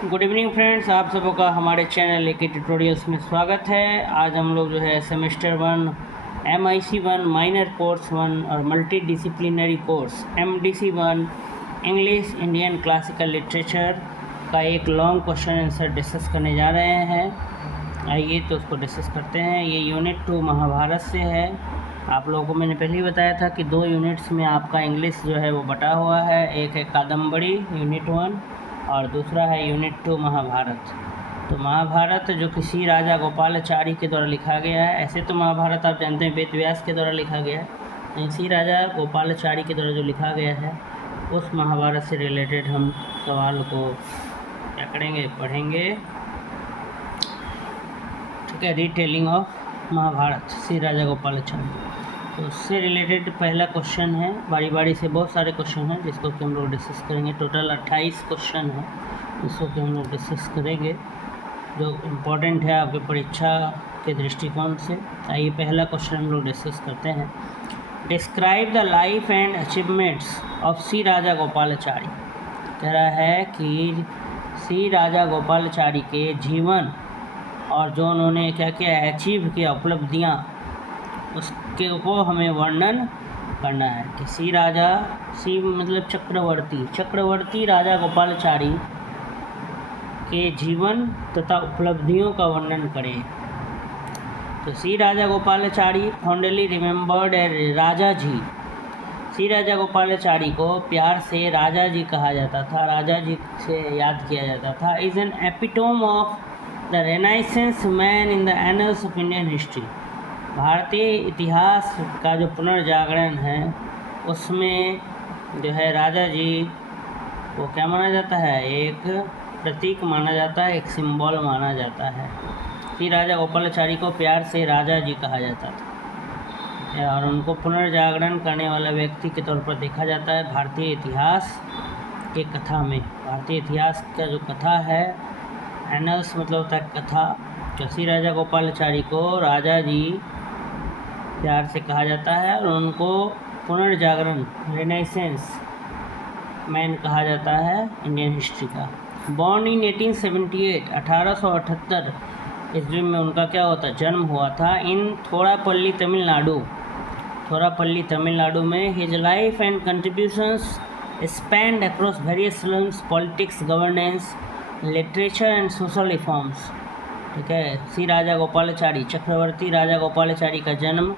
Good evening friends, आप सबों का हमारे चैनल के ट्यूटोरियल्स में स्वागत है। आज हम लोग जो है सेमेस्टर 1 MIC 1 माइनर कोर्स 1 और multi disciplinary course MDC 1 English Indian classical literature का एक लॉन्ग क्वेश्चन आंसर डिस्कस करने जा रहे हैं। आइए तो उसको डिस्कस करते हैं। ये यूनिट 2 महाभारत से है। आप लोगों को मैंने पहले ही बताया था कि 2 यूनिट्स में आपका इंग्लिश जो है वो बटा हुआ है। एक है कादम्बरी यूनिट 1 और दूसरा है यूनिट 2 महाभारत। तो महाभारत जो किसी राजा गोपालाचारी के द्वारा लिखा गया है। ऐसे तो महाभारत आप जानते हैं वेद व्यास के द्वारा लिखा गया है। इसी राजा गोपालाचारी के द्वारा जो लिखा गया है उस महाभारत से रिलेटेड हम सवाल को क्या करेंगे, पढ़ेंगे। ठीक है, रीटेलिंग ऑफ महाभारत श्री राजा गोपालाचारी। तो उससे रिलेटेड पहला क्वेश्चन है। बारी बारी से बहुत सारे क्वेश्चन हैं जिसको कि हम लोग डिस्कस करेंगे। टोटल 28 क्वेश्चन है जिसको कि हम लोग डिस्कस करेंगे, जो इम्पोर्टेंट है आपके परीक्षा के दृष्टिकोण से। आइए पहला क्वेश्चन हम लोग डिस्कस करते हैं। Describe the life and achievements of Shri Raja Gopalachari. कह रहा है कि श्री राजा गोपालाचारी के जीवन और जो उन्होंने क्या क्या अचीव किया, उपलब्धियाँ, उसके को हमें वर्णन करना है। कि श्री मतलब चक्रवर्ती राजा गोपालाचारी के जीवन तथा उपलब्धियों का वर्णन करें। तो Shri Raja Gopalachari fondly remembered as राजा जी। श्री राजा गोपालाचारी को प्यार से राजा जी कहा जाता था, राजा जी से याद किया जाता था। Is an epitome of the Renaissance man in the annuls of Indian history. भारतीय इतिहास का जो पुनर्जागरण है उसमें जो है राजा जी को क्या माना जाता है, एक प्रतीक माना जाता है, एक सिंबल माना जाता है। श्री राजा गोपालाचारी को प्यार से राजा जी कहा जाता था और उनको पुनर्जागरण करने वाला व्यक्ति के तौर पर देखा जाता है भारतीय इतिहास के कथा में। भारतीय इतिहास का जो कथा है, एनल्स मतलब होता है कथा। तो श्री राजा गोपालाचारी को राजा जी प्यार से कहा जाता है और उनको पुनर्जागरण रेनेसेंस मैन कहा जाता है इंडियन हिस्ट्री का। बॉर्न इन 1878 1878 ईस्वी में उनका क्या होता, जन्म हुआ था इन थोरापल्ली तमिलनाडु में। His life and contributions spend across various films, politics, governance, literature and social reforms. ठीक है, श्री राजा गोपालाचारी चक्रवर्ती राजा गोपालाचारी का जन्म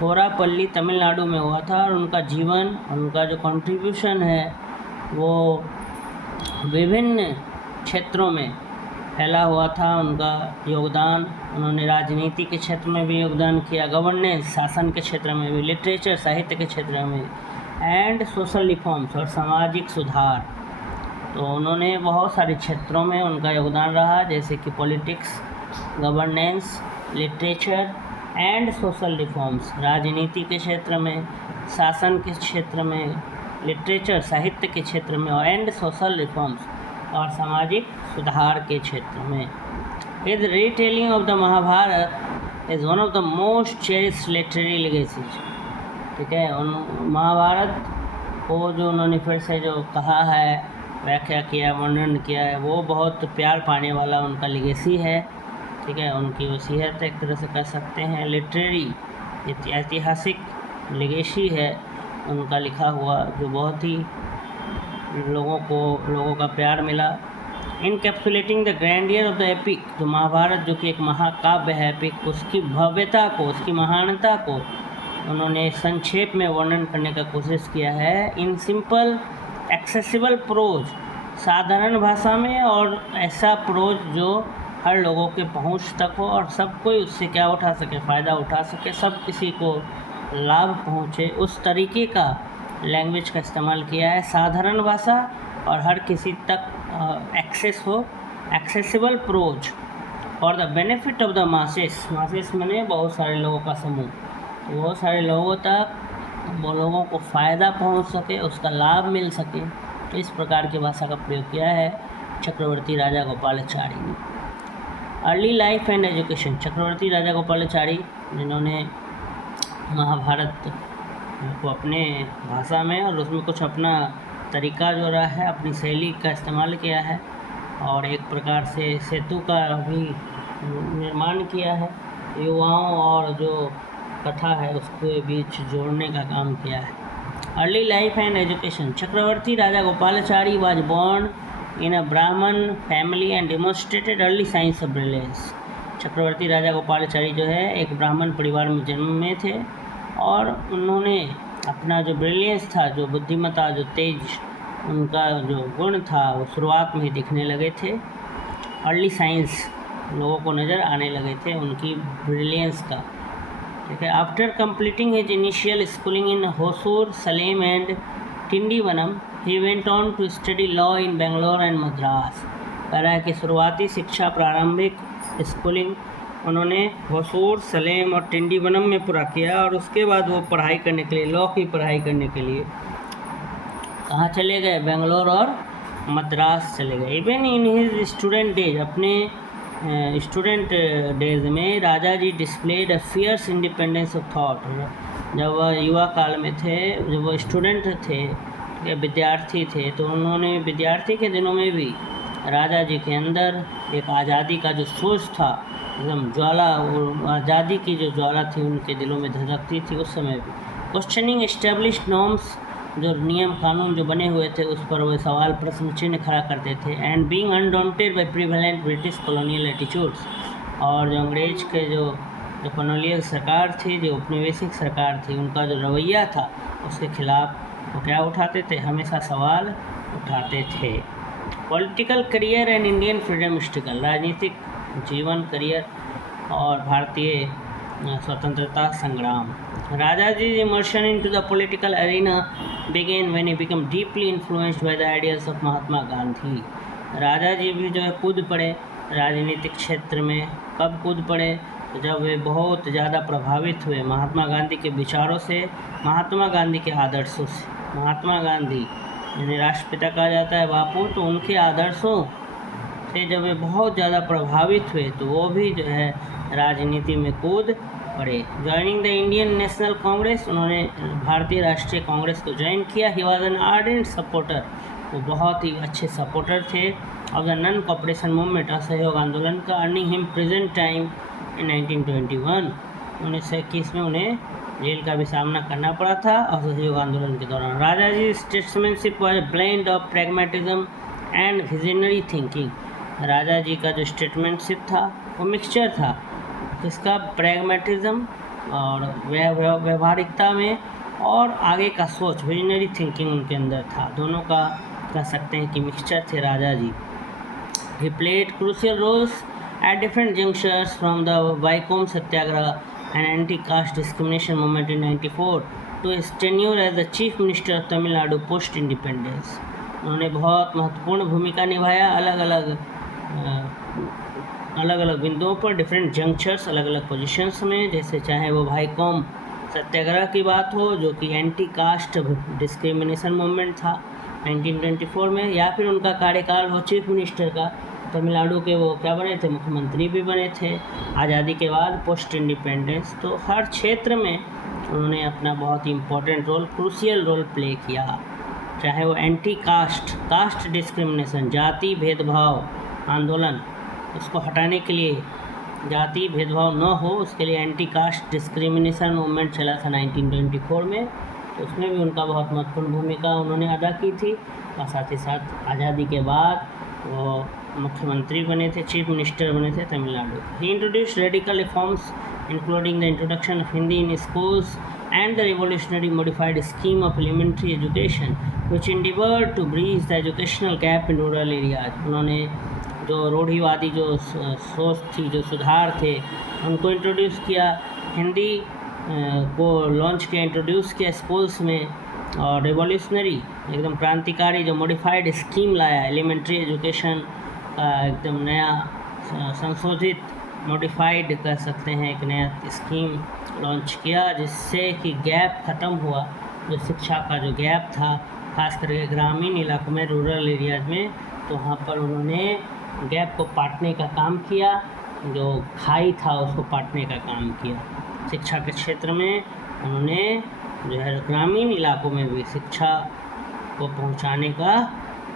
थोरापल्ली तमिलनाडु में हुआ था और उनका जीवन, उनका जो कंट्रीब्यूशन है वो विभिन्न क्षेत्रों में फैला हुआ था। उनका योगदान, उन्होंने राजनीति के क्षेत्र में भी योगदान किया, गवर्नेंस शासन के क्षेत्र में भी, लिटरेचर साहित्य के क्षेत्र में, एंड सोशल रिफॉर्म्स और सामाजिक सुधार। तो उन्होंने बहुत सारे क्षेत्रों में उनका योगदान रहा, जैसे कि politics, governance, literature and social reforms. राजनीति के क्षेत्र में, शासन के क्षेत्र में, लिटरेचर साहित्य के क्षेत्र में, और एंड सोशल रिफॉर्म्स और सामाजिक सुधार के क्षेत्र में। His retelling of the Mahabharata is one of the most cherished literary legacies. ठीक है, उन महाभारत को जो उन्होंने फिर से जो कहा है, व्याख्या किया, वर्णन किया है, वो बहुत प्यार पाने वाला उनका लेगेसी है। ठीक है, उनकी वसीयत एक तरह से कह सकते हैं, लिटरेरी ऐतिहासिक लेगेसी है उनका लिखा हुआ, जो बहुत ही लोगों का प्यार मिला। इनकैप्सुलेटिंग the grandeur of the epic. जो महाभारत जो कि एक महाकाव्य है, एपिक, उसकी भव्यता को, उसकी महानता को उन्होंने संक्षेप में वर्णन करने का कोशिश किया है। इन सिंपल एक्सेसिबल प्रोज, साधारण भाषा में, और ऐसा प्रोज जो हर लोगों के पहुंच तक हो और सब कोई उससे क्या उठा सके, फ़ायदा उठा सके, सब किसी को लाभ पहुंचे, उस तरीके का लैंग्वेज का इस्तेमाल किया है। साधारण भाषा और हर किसी तक एक्सेस हो, एक्सेसिबल प्रोज और the benefit of the masses. Masses माने बहुत सारे लोगों का समूह, तो बहुत सारे लोगों तक वो लोगों को फ़ायदा पहुंच सके, उसका लाभ मिल सके। तो इस प्रकार की भाषा का प्रयोग किया है चक्रवर्ती राजा गोपालाचारी ने। Early life and education. Chakravarti Raja Gopalachari जिन्होंने महाभारत को अपने भाषा में और उसमें कुछ अपना तरीका जो रहा है, अपनी शैली का इस्तेमाल किया है। और एक प्रकार से सेतु का भी निर्माण किया है, युवाओं और जो कथा है उसके बीच जोड़ने का काम किया है। Early life and education. Chakravarti Raja Gopalachari was born in a Brahmin family and demonstrated early science of brilliance. Chakravarti Raja Gopalachari जो है एक ब्राह्मण परिवार में जन्म में थे और उन्होंने अपना जो ब्रिलियंस था, जो बुद्धिमत्ता, जो तेज, उनका जो गुण था वो शुरुआत में ही दिखने लगे थे। अर्ली साइंस लोगों को नज़र आने लगे थे उनकी ब्रिलियंस का। ठीक है। After completing his initial schooling in Hosur, Salem and Tindivanam, he went on to study law in Bangalore and Madras. कह रहा है कि शुरुआती शिक्षा, प्रारंभिक स्कूलिंग उन्होंने होसूर, सलेम और टिंडीवनम में पूरा किया और उसके बाद वो पढ़ाई करने के लिए, लॉ की पढ़ाई करने के लिए कहाँ चले गए? बेंगलोर और मद्रास चले गए। Even in his student days, अपने स्टूडेंट डेज में Raja ji displayed a fierce independence of thought. जब वह युवा काल में थे, जब वो स्टूडेंट थे या विद्यार्थी थे, तो उन्होंने विद्यार्थी के दिनों में भी राजा जी के अंदर एक आज़ादी का जो सोच था, एकदम ज्वाला, वो आज़ादी की जो ज्वाला थी उनके दिलों में धधकती थी उस समय भी। क्वेश्चनिंग एस्टेब्लिश्ड नॉर्म्स, जो नियम कानून जो बने हुए थे उस पर वे सवाल प्रश्न चिन्ह खड़ा करते थे। And being undaunted by prevalent British colonial attitudes, और जो अंग्रेज के जो कॉलोनियल सरकार थी, जो उपनिवेशिक सरकार थी, उनका जो रवैया था उसके खिलाफ वो क्या उठाते थे? हमेशा सवाल उठाते थे। Political career and Indian freedom struggle. राजनीतिक जीवन, करियर और भारतीय स्वतंत्रता संग्राम। Raja ji immersion into the political arena began when he became deeply influenced by the ideas of Mahatma Gandhi. राजा जी भी जो है कूद पड़े राजनीतिक क्षेत्र में। कब कूद पड़े? तो जब वे बहुत ज़्यादा प्रभावित हुए महात्मा गांधी के विचारों से, महात्मा गांधी के आदर्शों से। महात्मा गांधी जिन्हें राष्ट्रपिता कहा जाता है, बापू, तो उनके आदर्शों से जब वे बहुत ज़्यादा प्रभावित हुए तो वो भी जो है राजनीति में कूद पड़े। Joining the Indian national Congress, उन्होंने भारतीय राष्ट्रीय कांग्रेस को ज्वाइन किया। He was an ardent supporter, वो बहुत ही अच्छे सपोर्टर थे of the non cooperation movement, असहयोग आंदोलन का। Earning him present time in 1921, 1921 में उन्हें जेल का भी सामना करना पड़ा था असहयोग आंदोलन के दौरान। Raja ji statesmanship was a blend of pragmatism and visionary thinking. Raja ji का जो स्टेटमेंटशिप था वो मिक्सचर था किसका? प्रैग्मेटिज्म और व्यवहारिकता में, और आगे का सोच, विजनरी थिंकिंग उनके अंदर था। दोनों का कह सकते हैं कि मिक्सचर थे Raja ji. He played crucial roles at different junctions from the Vaikom satyagraha and anti caste discrimination movement in 94 to his tenure as the chief minister of Tamil Nadu post independence. उन्होंने बहुत महत्वपूर्ण भूमिका निभाया अलग अलग बिंदुओं पर, डिफरेंट जंक्चर्स, अलग अलग पोजीशंस में। जैसे चाहे वो भाईकॉम सत्याग्रह की बात हो जो कि एंटी कास्ट डिस्क्रिमिनेशन मूवमेंट था 1924 में, या फिर उनका कार्यकाल हो चीफ मिनिस्टर का, तमिलनाडु के वो क्या बने थे? मुख्यमंत्री भी बने थे आज़ादी के बाद, पोस्ट इंडिपेंडेंस। तो हर क्षेत्र में उन्होंने अपना बहुत ही important role, crucial role play किया। चाहे वो एंटी कास्ट डिस्क्रिमिनेशन, जाति भेदभाव आंदोलन, उसको हटाने के लिए, जाति भेदभाव न हो उसके लिए एंटी कास्ट डिस्क्रिमिनेशन मूवमेंट चला था 1924 में। तो उसमें भी उनका बहुत महत्वपूर्ण भूमिका उन्होंने अदा की थी। और साथ ही साथ आज़ादी के बाद वो मुख्यमंत्री बने थे, चीफ मिनिस्टर बने थे Tamil Nadu. He introduced radical reforms including the introduction of Hindi in schools and the revolutionary modified scheme of elementary education which endeavored to bridge the educational gap in rural areas। उन्होंने जो रूढ़िवादी जो सोच थी, जो सुधार थे, उनको इंट्रोड्यूस किया, हिंदी को लॉन्च किया, इंट्रोड्यूस किया स्कूल्स में, और रेवोल्यूशनरी एकदम क्रांतिकारी जो मॉडिफाइड स्कीम लाया, एलिमेंट्री एजुकेशन का एकदम नया संशोधित, मॉडिफाइड कह सकते हैं, एक नया स्कीम लॉन्च किया जिससे कि गैप ख़त्म हुआ, जो शिक्षा का जो गैप था खास करके ग्रामीण इलाकों में, रूरल एरियाज में। तो वहाँ पर उन्होंने गैप को पाटने का काम किया, जो खाई था उसको पाटने का काम किया। शिक्षा के क्षेत्र में उन्होंने जो है ग्रामीण इलाकों में भी शिक्षा को पहुँचाने का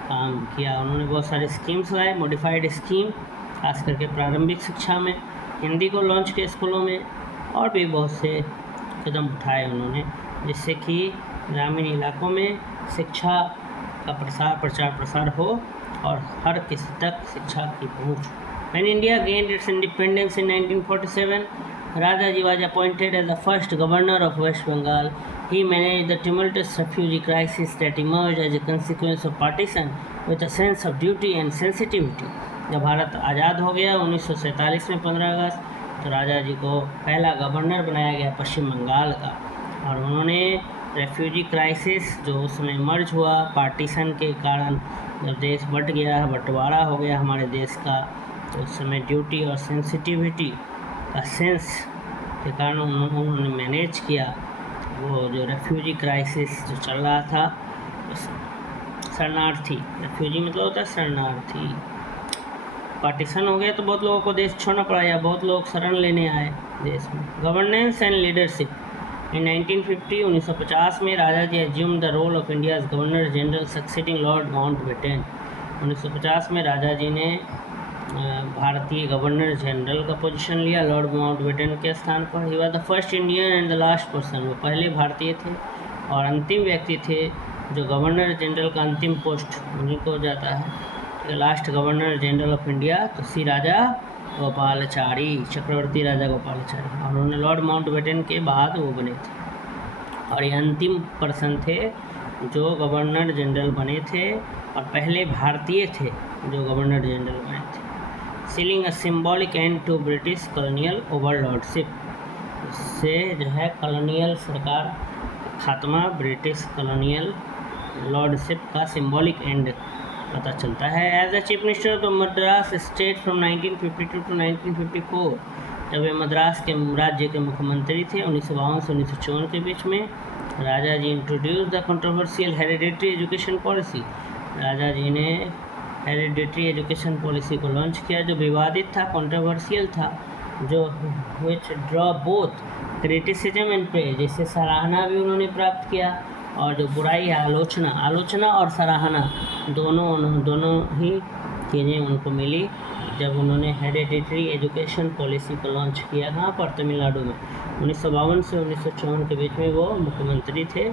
काम किया। उन्होंने बहुत सारे स्कीम्स लाए, मॉडिफाइड स्कीम, खास करके प्रारंभिक शिक्षा में, हिंदी को लॉन्च किया स्कूलों में, और भी बहुत से कदम उठाए उन्होंने, जिससे कि ग्रामीण इलाकों में शिक्षा का प्रचार प्रसार हो और हर किसी तक शिक्षा की पहुंच। When India gained its independence in 1947, Rajaji was appointed as the first governor of West Bengal. He managed the tumultuous refugee crisis that emerged as a consequence of partition with a sense of duty and sensitivity. जब भारत आज़ाद हो गया 1947 में 15 अगस्त, तो राजा जी को पहला governor बनाया गया पश्चिम बंगाल का, और उन्होंने रेफ्यूजी क्राइसिस जो उसमें मर्ज हुआ पार्टीशन के कारण, जब देश बट गया, बंटवारा हो गया हमारे देश का, तो उस समय ड्यूटी और सेंसिटिविटी का सेंस के कारण उन्होंने मैनेज किया वो जो रेफ्यूजी क्राइसिस जो चल रहा था। शरणार्थी, रेफ्यूजी मतलब होता है शरणार्थी। पार्टीशन हो गया तो बहुत लोगों को देश छोड़ना पड़ा या बहुत लोग शरण लेने आए देश में। Governance and leadership. इन 1950 में Raja ji assume the role of India's governor general succeeding lord Mountbatten. 1950 में राजा जी ने भारतीय गवर्नर जनरल का पोजीशन लिया लॉर्ड माउंटबेटन के स्थान पर। He was the first Indian and the last person, वो पहले भारतीय थे और अंतिम व्यक्ति थे जो गवर्नर जनरल का अंतिम पोस्ट उन्हीं को जाता है। Last governor general of India तो श्री राजा गोपालाचारी, चक्रवर्ती राजा गोपालाचारी, और उन्होंने लॉर्ड माउंटबेटन के बाद वो बने थे, और ये अंतिम पर्सन थे जो गवर्नर जनरल बने थे और पहले भारतीय थे जो गवर्नर जनरल बने थे। Sealing a symbolic end to British colonial overlordship, इससे जो है कॉलोनियल सरकार खात्मा, ब्रिटिश कॉलोनियल लॉर्डशिप का सिम्बॉलिक एंड पता चलता है। As a chief minister of Madras state from 1952 to 1954, जब वे मद्रास के राज्य के मुख्यमंत्री थे 1952 से 1954 के बीच में, Raja ji introduce the controversial hereditary education policy. Raja ji ने हेरिडिटरी एजुकेशन पॉलिसी को लॉन्च किया जो विवादित था, कंट्रोवर्शियल था, जो which draw both criticism and praise, जिससे सराहना भी उन्होंने प्राप्त किया और जो बुराई है आलोचना और सराहना दोनों ही चीज़ें उनको मिली जब उन्होंने हेरिडिटरी एजुकेशन पॉलिसी को लॉन्च किया। कहाँ पर? तमिलनाडु में 1952 से 1954 के बीच में वो मुख्यमंत्री थे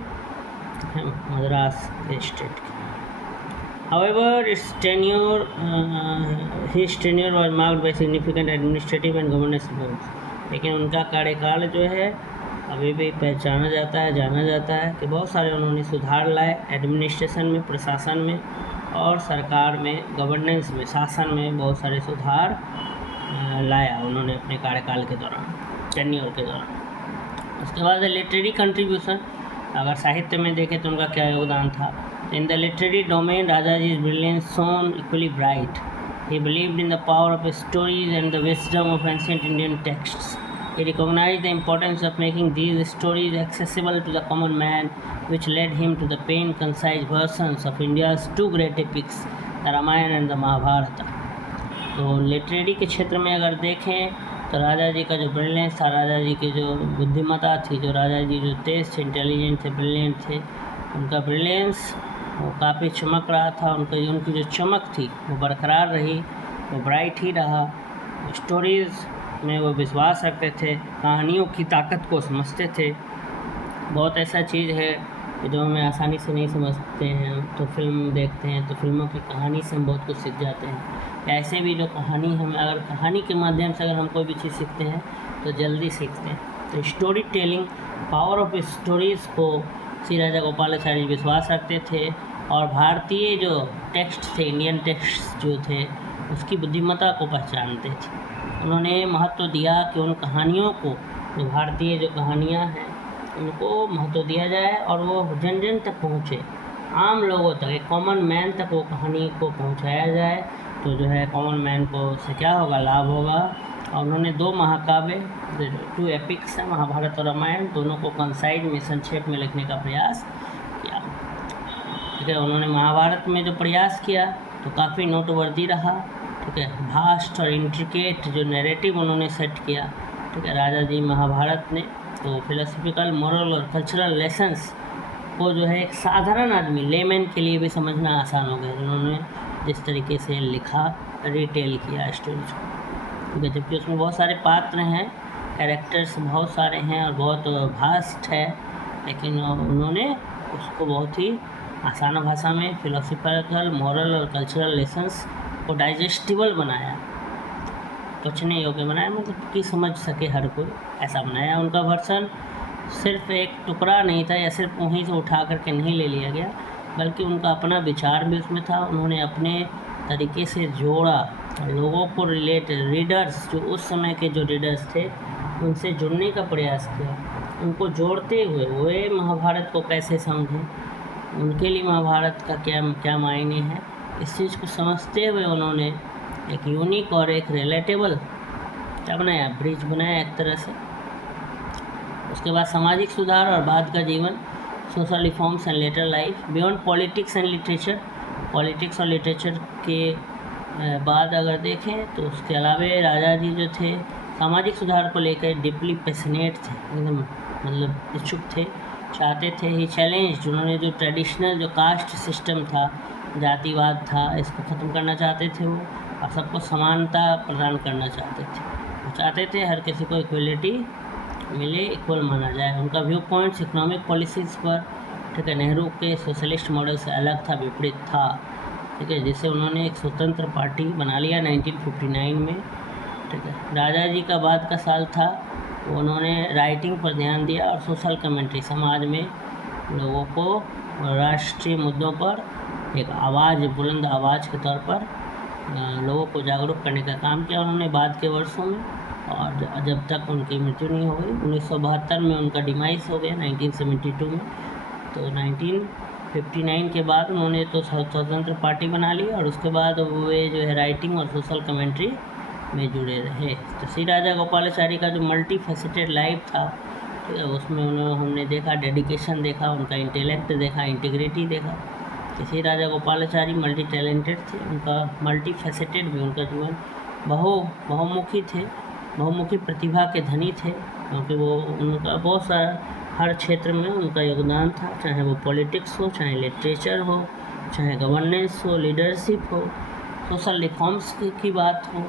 मद्रास स्टेट के। However, his tenure was marked by significant administrative and governance reforms. लेकिन उनका कार्यकाल जो है अभी भी पहचाना जाता है, जाना जाता है कि बहुत सारे उन्होंने सुधार लाए एडमिनिस्ट्रेशन में, प्रशासन में और सरकार में, गवर्नेंस में, शासन में बहुत सारे सुधार लाया उन्होंने अपने कार्यकाल के दौरान, टेन्योर के दौरान। उसके बाद लिटरेरी कंट्रीब्यूशन, अगर साहित्य में देखें तो उनका क्या योगदान था। In the literary domain, Rajaji's brilliance shone equally bright. He believed in the power of stories and the wisdom of ancient Indian texts. He recognized the importance of making these stories accessible to the common man, which led him to the plain, concise versions of India's two great epics, the Ramayana and the Mahabharata. तो literary के क्षेत्र में अगर देखें तो राजा जी का जो brilliance था, राजा जी की जो बुद्धिमत्ता थी, जो राजा जी जो तेज थे, इंटेलिजेंट थे, ब्रिलियंट थे, उनका ब्रिलियंस वो काफ़ी चमक रहा था। उनकी जो चमक थी वो बरकरार रही, वो ब्राइट ही रहा। स्टोरीज़ में वो विश्वास रखते थे, कहानियों की ताकत को समझते थे। बहुत ऐसा चीज़ है कि जो हमें आसानी से नहीं समझते हैं, तो फिल्म देखते हैं तो फिल्मों की कहानी से हम बहुत कुछ सीख जाते हैं। ऐसे भी जो कहानी हमें, अगर कहानी के माध्यम से अगर हम कोई भी चीज़ सीखते हैं तो जल्दी सीखते हैं। तो story telling, power of stories को श्री राजा गोपालाचारी विश्वास रखते थे और भारतीय जो टेक्स्ट थे, इंडियन टेक्स्ट जो थे, उसकी बुद्धिमत्ता को पहचानते थे। उन्होंने महत्व दिया कि उन कहानियों को, जो भारतीय जो कहानियाँ हैं, उनको महत्व दिया जाए और वो जन जन तक पहुँचे, आम लोगों तक, एक कॉमन मैन तक वो कहानी को पहुँचाया जाए। तो जो है कॉमन मैन को उससे क्या होगा, लाभ होगा। और उन्होंने दो महाकाव्य, टू एपिक्स है, महाभारत और रामायण, दोनों को कंसाइज में, संक्षेप में लिखने का प्रयास किया। ठीक है, उन्होंने महाभारत में जो प्रयास किया तो काफ़ी नोटवर्दी रहा। ठीक है, भास्ट और इंट्रिकेट जो नैरेटिव उन्होंने सेट किया। ठीक है, राजा जी महाभारत ने तो फिलोसफिकल, मोरल और कल्चरल लेसन्स को जो है एक साधारण आदमी लेमैन के लिए भी समझना आसान हो गया उन्होंने जिस तरीके से लिखा, रिटेल किया स्टोरीज को। ठीक है, जबकि उसमें बहुत सारे पात्र हैं, कैरेक्टर्स बहुत सारे हैं और बहुत वास्ट है, लेकिन उन्होंने उसको बहुत ही आसान भाषा में फिलोसफिकल, मॉरल और कल्चरल लेसन्स को डाइजेस्टिबल बनाया, पचने योग्य बनाया, मतलब कि समझ सके हर कोई, ऐसा बनाया। उनका वर्सन सिर्फ एक टुकड़ा नहीं था या सिर्फ वहीं से उठा करके नहीं ले लिया गया, बल्कि उनका अपना विचार भी उसमें था। उन्होंने अपने तरीके से जोड़ा, लोगों को रीडर्स जो उस समय के जो रीडर्स थे उनसे जुड़ने का प्रयास किया, उनको जोड़ते हुए वे महाभारत को कैसे समझें, उनके लिए महाभारत का क्या मायने है, इस चीज़ को समझते हुए उन्होंने एक यूनिक और एक रिलेटेबल क्या बनाया, ब्रिज बनाया एक तरह से। उसके बाद सामाजिक सुधार और बाद का जीवन, social reforms and Later Life, beyond politics and literature. Politics और लिटरेचर के बाद अगर देखें तो उसके अलावा राजा जी जो थे सामाजिक सुधार को लेकर डीपली पैशनेट थे, एकदम मतलब इच्छुक थे, चाहते थे ही चैलेंज। उन्होंने जो ट्रेडिशनल जो कास्ट सिस्टम था, जातिवाद था, इसको ख़त्म करना चाहते थे वो, और सबको समानता प्रदान करना चाहते थे। वो चाहते थे हर किसी को इक्वलिटी मिले, इक्वल माना जाए। उनका व्यू पॉइंट्स इकोनॉमिक पॉलिसीज़ पर, ठीक है, नेहरू के सोशलिस्ट मॉडल से अलग था, विपरीत था। ठीक है, जिससे उन्होंने एक स्वतंत्र पार्टी बना लिया 1959 में। ठीक है, राजा जी का बाद का साल था, उन्होंने राइटिंग पर ध्यान दिया और सोशल कमेंट्री, समाज में लोगों को राष्ट्रीय मुद्दों पर एक आवाज़, बुलंद आवाज़ के तौर पर लोगों को जागरूक करने का काम किया उन्होंने बाद के वर्षों में। और जब तक उनकी मृत्यु नहीं हो गई, 1972 में उनका डिमाइस हो गया 1972 में। तो 1959 के बाद उन्होंने तो स्वतंत्र पार्टी बना ली और उसके बाद वे जो है राइटिंग और सोशल कमेंट्री में जुड़े रहे। तो श्री राजा गोपालाचारी का जो मल्टी फैसेटेड लाइफ था, ठीक है, उसमें हमने देखा डेडिकेशन देखा, उनका इंटेलेक्ट देखा, इंटीग्रिटी देखा। श्री राजा गोपालाचारी मल्टी टैलेंटेड थे, उनका मल्टी फैसेटेड भी उनका जीवन बहुमुखी थे, बहुमुखी प्रतिभा के धनी थे, क्योंकि वो उनका बहुत सारा हर क्षेत्र में उनका योगदान था, चाहे वो पॉलिटिक्स हो, चाहे लिटरेचर हो, चाहे गवर्नेंस हो, लीडरशिप हो, सोशल रिफॉर्म्स की बात हो,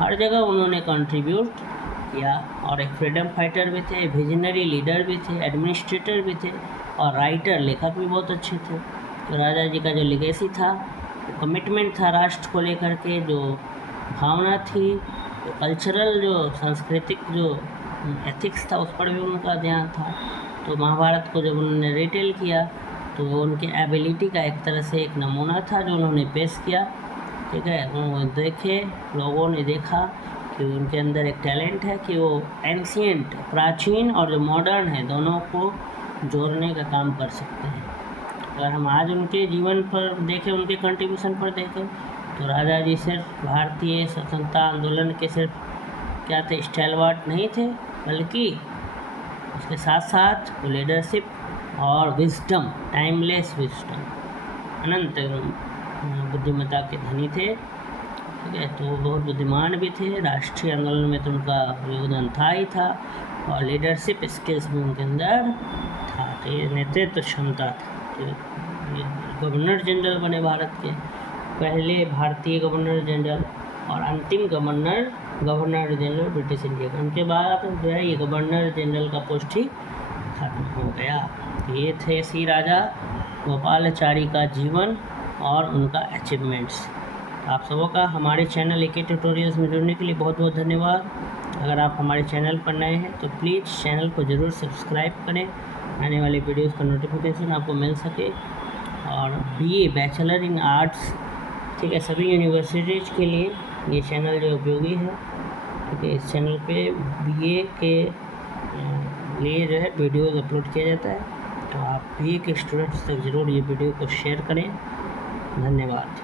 हर जगह उन्होंने कंट्रीब्यूट किया। और एक फ्रीडम फाइटर भी थे, विजनरी लीडर भी थे, एडमिनिस्ट्रेटर भी थे और राइटर, लेखक भी बहुत अच्छे थे। तो राजा जी का जो लेगेसी था, जो कमिटमेंट था राष्ट्र को लेकर के, जो भावना थी, जो कल्चरल, जो सांस्कृतिक, जो एथिक्स था, उस पर भी उनका ध्यान था। तो महाभारत को जब उन्होंने रिटेल किया तो उनके एबिलिटी का एक तरह से एक नमूना था जो उन्होंने पेश किया। ठीक है, वो देखे, लोगों ने देखा कि उनके अंदर एक टैलेंट है कि वो एंशिएंट, प्राचीन और जो मॉडर्न है, दोनों को जोड़ने का काम कर सकते हैं। अगर हम आज उनके जीवन पर देखें, उनके कंट्रीब्यूशन पर देखें, तो राजा जी सिर्फ भारतीय स्वतंत्रता आंदोलन के सिर्फ क्या थे, स्टैलवार्ट नहीं थे, बल्कि उसके साथ साथ वो लीडरशिप और विजडम, टाइमलेस विजडम, अनंत बुद्धिमत्ता के धनी थे। ठीक है, तो वो बहुत बुद्धिमान भी थे। राष्ट्रीय आंदोलन में तो उनका योगदान था ही था और लीडरशिप स्किल्स भी उनके अंदर था। तो ये नेतृत्व क्षमता था। तो ये गवर्नर जनरल बने भारत के, पहले भारतीय गवर्नर जनरल और अंतिम गवर्नर जनरल ब्रिटिश इंडिया का। उनके बाद जो है ये गवर्नर जनरल का पोस्ट ही खत्म हो गया। ये थे श्री राजा गोपालाचारी का जीवन और उनका अचीवमेंट्स। आप सबों का हमारे चैनल एके ट्यूटोरियल्स में जुड़ने के लिए बहुत बहुत धन्यवाद। अगर आप हमारे चैनल पर नए हैं तो प्लीज़ चैनल को ज़रूर सब्सक्राइब करें, आने वाले वीडियोस का नोटिफिकेशन आपको मिल सके। और बीए, बैचलर इन आर्ट्स, ठीक है, सभी यूनिवर्सिटीज़ के लिए ये चैनल जो उपयोगी है। ठीक है, इस चैनल पे बीए के लिए जो है वीडियोज़ अपलोड किया जाता है, तो आप बीए के स्टूडेंट्स तक ज़रूर ये वीडियो को शेयर करें। धन्यवाद।